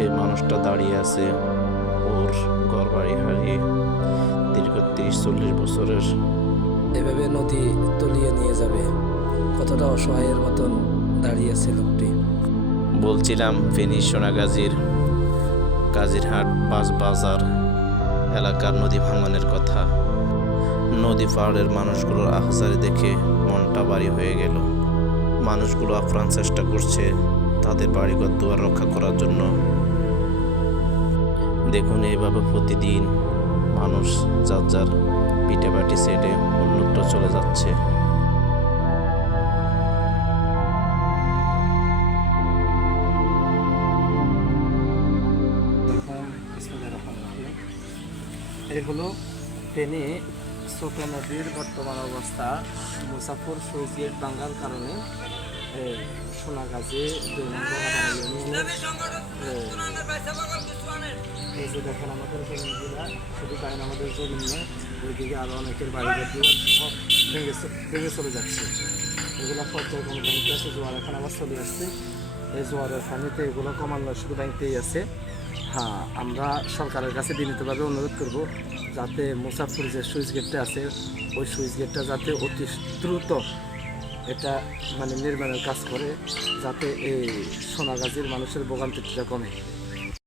এই মানুষটা দাঁড়িয়ে আছে ওর ঘর বাড়ি হারিয়ে দীর্ঘ 30-40 বছরের। এভাবে নদী তলিয়ে নিয়ে যাবে, কতটা অসহায়ের মতন দাঁড়িয়ে আছে লোকটি। বলছিলাম ফেনী সোনাগাজীর কাজিরহাট বাজার এলাকার নদী ভাঙনের কথা। নদী পাহাড়ের মানুষগুলোর আহজারি দেখে মনটা ভারী হয়ে গেল। মানুষগুলো আপ্রাণ চেষ্টা করছে তাদের বাড়িঘর দুয়ার রক্ষা করার জন্য। দেখুন এইভাবে প্রতিদিন মানুষ যার যার পিঠে বাটি সেটে অন্যত্র চলে যাচ্ছে। এই হলো ফেনী ছোট নদীর বর্তমান অবস্থা। মুসাফর সুইচ গেট ভাঙার কারণে সোনাগাজী 2 নম্বর এই যে দেখেন আমাদের জমিগুলা শুধু তাই না, আমাদের জমি নিয়ে ওইদিকে আরও অনেকের বাড়িঘর সব ভেঙে চলে যাচ্ছে। এগুলো পর্যায়ক্রমে ভাঙতে আছে, জোয়ার এখন আবার চলে আসছে। এই জোয়ারের পানিতে এগুলো কমানো শুধু ভাঙতেই আছে। হ্যাঁ, আমরা সরকারের কাছে বিনীতভাবে অনুরোধ করব যাতে মুসাফর যে সুইচ গেটটা আছে ওই সুইচ গেটটা যাতে অতি দ্রুত এটা নির্মাণের কাজ করে, যাতে এই সোনাগাজীর মানুষের ভোগান্তিটা কমে।